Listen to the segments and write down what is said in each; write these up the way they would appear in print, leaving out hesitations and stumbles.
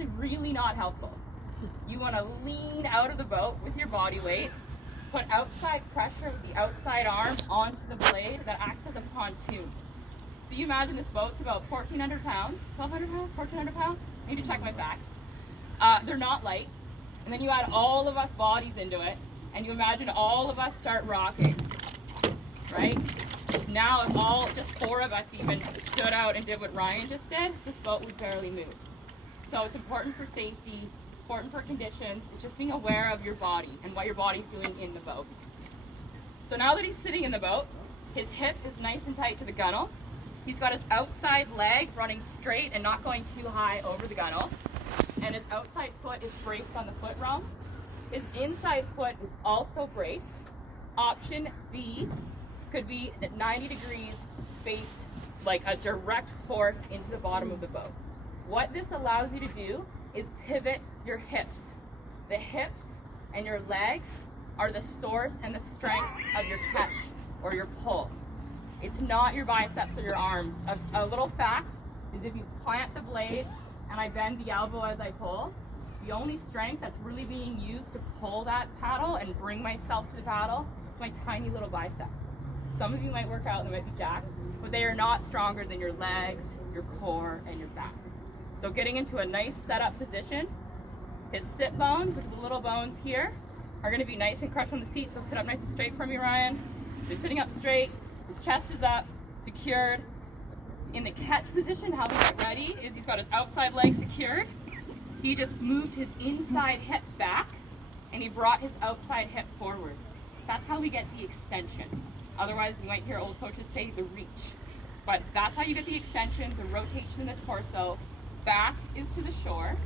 actually really not helpful. You want to lean out of the boat with your body weight, put outside pressure with the outside arm onto the blade that acts as a pontoon. So you imagine this boat's about 1,400 pounds, 1,200 pounds, 1,400 pounds? I need to check my facts. They're not light. And then you add all of us bodies into it, and you imagine all of us start rocking, right? Now if all, just 4 of us even stood out and did what Ryan just did, this boat would barely move. So it's important for safety, important for conditions. It's just being aware of your body and what your body's doing in the boat. So now that he's sitting in the boat, his hip is nice and tight to the gunnel. He's got his outside leg running straight and not going too high over the gunnel. And his outside foot is braced on the foot rung. His inside foot is also braced. Option B could be at 90 degrees faced like a direct force into the bottom of the boat. What this allows you to do is pivot your hips. The hips and your legs are the source and the strength of your catch or your pull. It's not your biceps or your arms. A little fact is if you plant the blade and I bend the elbow as I pull, the only strength that's really being used to pull that paddle and bring myself to the paddle is my tiny little bicep. Some of you might work out and they might be jacked, but they are not stronger than your legs, your core, and your back. So getting into a nice setup position, his sit bones, the little bones here, are gonna be nice and crushed on the seat, so sit up nice and straight for me, Ryan. He's sitting up straight, his chest is up, secured. In the catch position, how we get ready is he's got his outside leg secured. He just moved his inside hip back and he brought his outside hip forward. That's how we get the extension. Otherwise, you might hear old coaches say the reach. But that's how you get the extension, the rotation in the torso. Back is to the shore,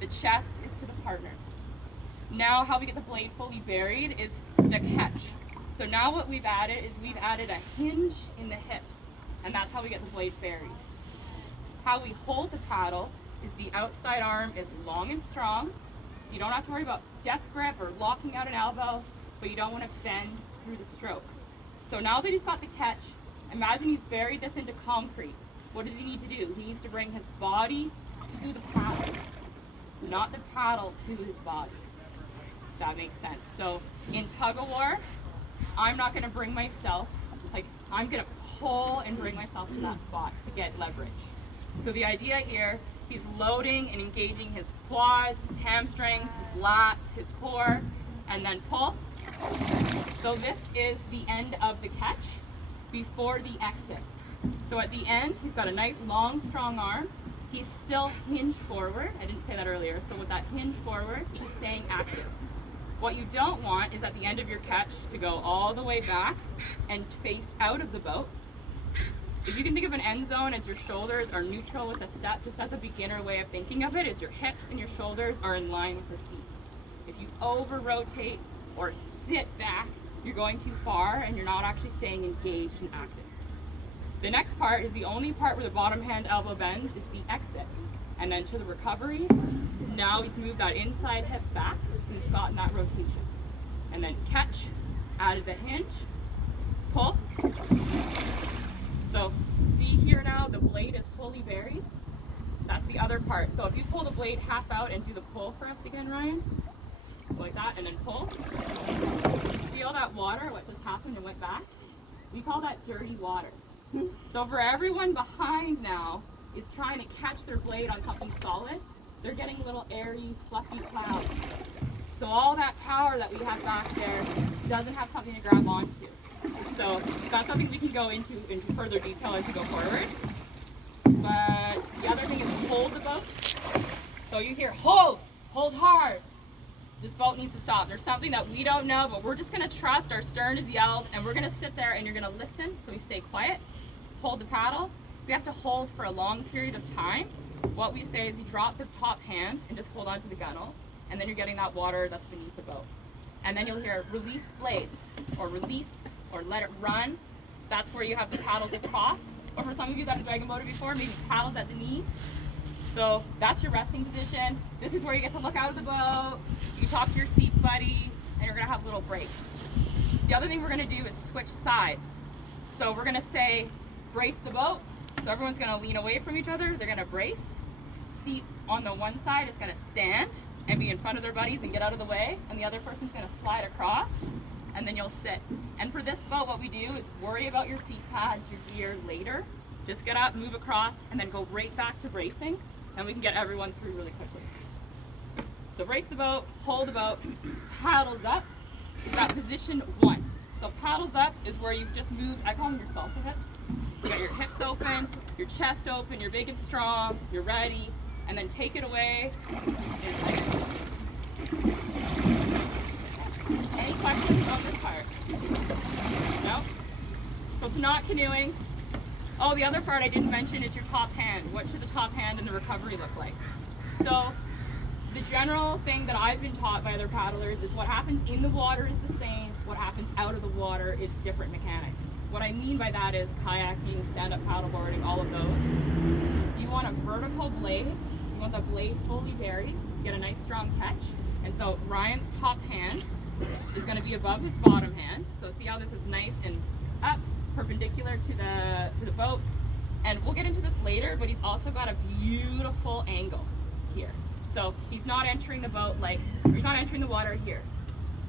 the chest is to the partner. Now how we get the blade fully buried is the catch. So now what we've added is we've added a hinge in the hips, and that's how we get the blade buried. How we hold the paddle is the outside arm is long and strong. You don't have to worry about death grip or locking out an elbow, but you don't want to bend through the stroke. So now that he's got the catch, imagine he's buried this into concrete. What does he need to do? He needs to bring his body to the paddle, not the paddle to his body. If that makes sense. So in tug of war, I'm not going to bring myself, I'm going to pull and bring myself to that spot to get leverage. So the idea here, he's loading and engaging his quads, his hamstrings, his lats, his core, and then pull. So this is the end of the catch before the exit. So at the end, he's got a nice long, strong arm. He's still hinged forward. I didn't say that earlier. So with that hinge forward, he's staying active. What you don't want is at the end of your catch to go all the way back and face out of the boat. If you can think of an end zone as your shoulders are neutral with a step, just as a beginner way of thinking of it, is your hips and your shoulders are in line with the seat. If you over rotate or sit back, you're going too far and you're not actually staying engaged and active. The next part is the only part where the bottom hand elbow bends is the exit. And then to the recovery, now he's moved that inside hip back and he's gotten that rotation. And then catch, added the hinge, pull. So see here now, the blade is fully buried. That's the other part. So if you pull the blade half out and do the pull for us again, Ryan, like that, and then pull. You see all that water, what just happened and went back? We call that dirty water. So for everyone behind now is trying to catch their blade on something solid, they're getting little airy, fluffy clouds. So all that power that we have back there doesn't have something to grab onto. So that's something we can go into further detail as we go forward. But the other thing is hold the boat. So you hear hold hard. This boat needs to stop. There's something that we don't know, but we're just gonna trust our stern is yelled and we're gonna sit there and you're gonna listen, so we stay quiet. Hold the paddle. We have to hold for a long period of time. What we say is you drop the top hand and just hold onto the gunnel, and then you're getting that water that's beneath the boat. And then you'll hear release blades, or release, or let it run. That's where you have the paddles across. Or for some of you that have Dragonboated before, maybe paddles at the knee. So that's your resting position. This is where you get to look out of the boat. You talk to your seat buddy, and you're gonna have little breaks. The other thing we're gonna do is switch sides. So we're gonna say, brace the boat. So everyone's gonna lean away from each other. They're gonna brace, seat on the one side is going to stand and be in front of their buddies and get out of the way, and the other person's going to slide across, and then you'll sit. And for this boat, what we do is worry about your seat pads, your gear later. Just get up, move across, and then go right back to bracing, and we can get everyone through really quickly. So brace the boat, hold the boat, paddles up. That position 1. So paddles up is where you've just moved, I call them your salsa hips. So you got your hips open, your chest open, you're big and strong, you're ready, and then take it away. Any questions on this part? No? So it's not canoeing. Oh, the other part I didn't mention is your top hand. What should the top hand in the recovery look like? So the general thing that I've been taught by other paddlers is what happens in the water is the same, what happens out of the water is different mechanics. What I mean by that is kayaking, stand-up paddleboarding, all of those. You want a vertical blade, you want the blade fully buried, get a nice strong catch. And so Ryan's top hand is going to be above his bottom hand. So see how this is nice and up, perpendicular to the boat. And we'll get into this later, but he's also got a beautiful angle here. So he's not entering the boat he's not entering the water here.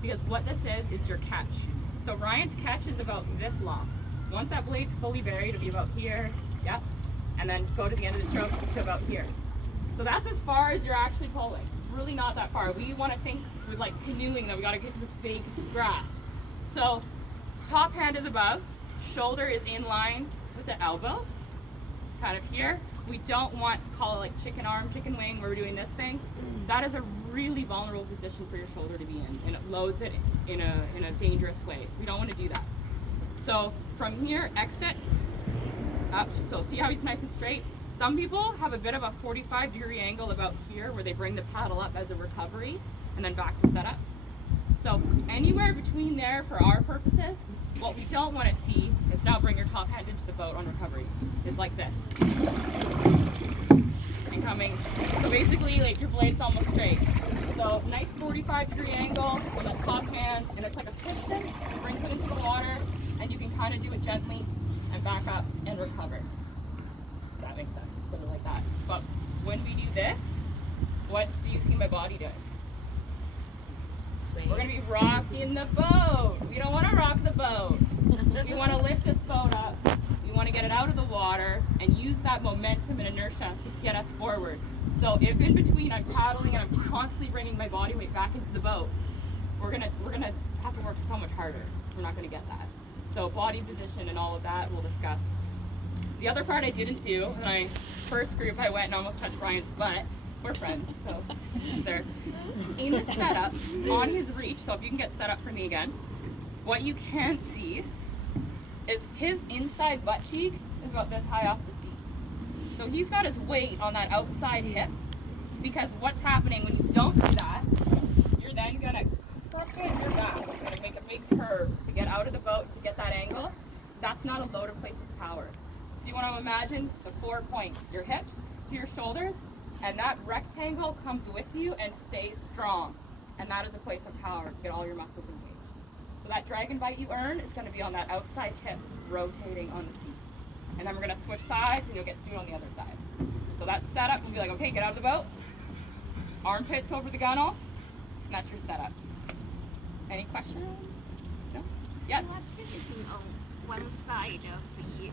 Because what this is your catch. So Ryan's catch is about this long. Once that blade's fully buried, it'll be about here, yep. And then go to the end of the stroke to about here. So that's as far as you're actually pulling. It's really not that far. We want to think with like canoeing that we got to get to this big grasp. So top hand is above, shoulder is in line with the elbows, kind of here. We don't want, call it like chicken arm, chicken wing, where we're doing this thing. That is a really vulnerable position for your shoulder to be in, and it loads it in a dangerous way. We don't want to do that. So from here, exit up. So see how he's nice and straight? Some people have a bit of a 45-degree angle about here where they bring the paddle up as a recovery and then back to setup. So anywhere between there for our purposes, what we don't want to see is now bring your top hand into the boat on recovery, is like this. And coming, so basically like your blade's almost straight. So nice 45-degree angle on that top hand, and it's like a piston, it brings it into the water, and you can kind of do it gently and back up and recover. That makes sense, sort of like that. But when we do this, what do you see my body doing? We're going to be rocking the boat. We don't want to rock the boat. We want to lift this boat up. We want to get it out of the water and use that momentum and inertia to get us forward. So if in between I'm paddling and I'm constantly bringing my body weight back into the boat, we're gonna have to work so much harder. We're not going to get that. So body position and all of that we'll discuss. The other part I didn't do, in my first group I went and almost touched Ryan's butt. We're friends, so there. In the setup, on his reach, so if you can get set up for me again, what you can see is his inside butt cheek is about this high off the seat. So he's got his weight on that outside hip, because what's happening when you don't do that, you're then gonna crooked your back. You're gonna make a big curve to get out of the boat, to get that angle. That's not a loaded place of power. So you wanna imagine the 4 points, your hips to your shoulders, and that rectangle comes with you and stays strong. And that is a place of power to get all your muscles engaged. So that dragon bite you earn is going to be on that outside hip, rotating on the seat. And then we're going to switch sides and you'll get to do it on the other side. So that setup will be like, okay, get out of the boat. Armpits over the gunnel. And that's your setup. Any questions? No? Yes? What's the difference on one side of the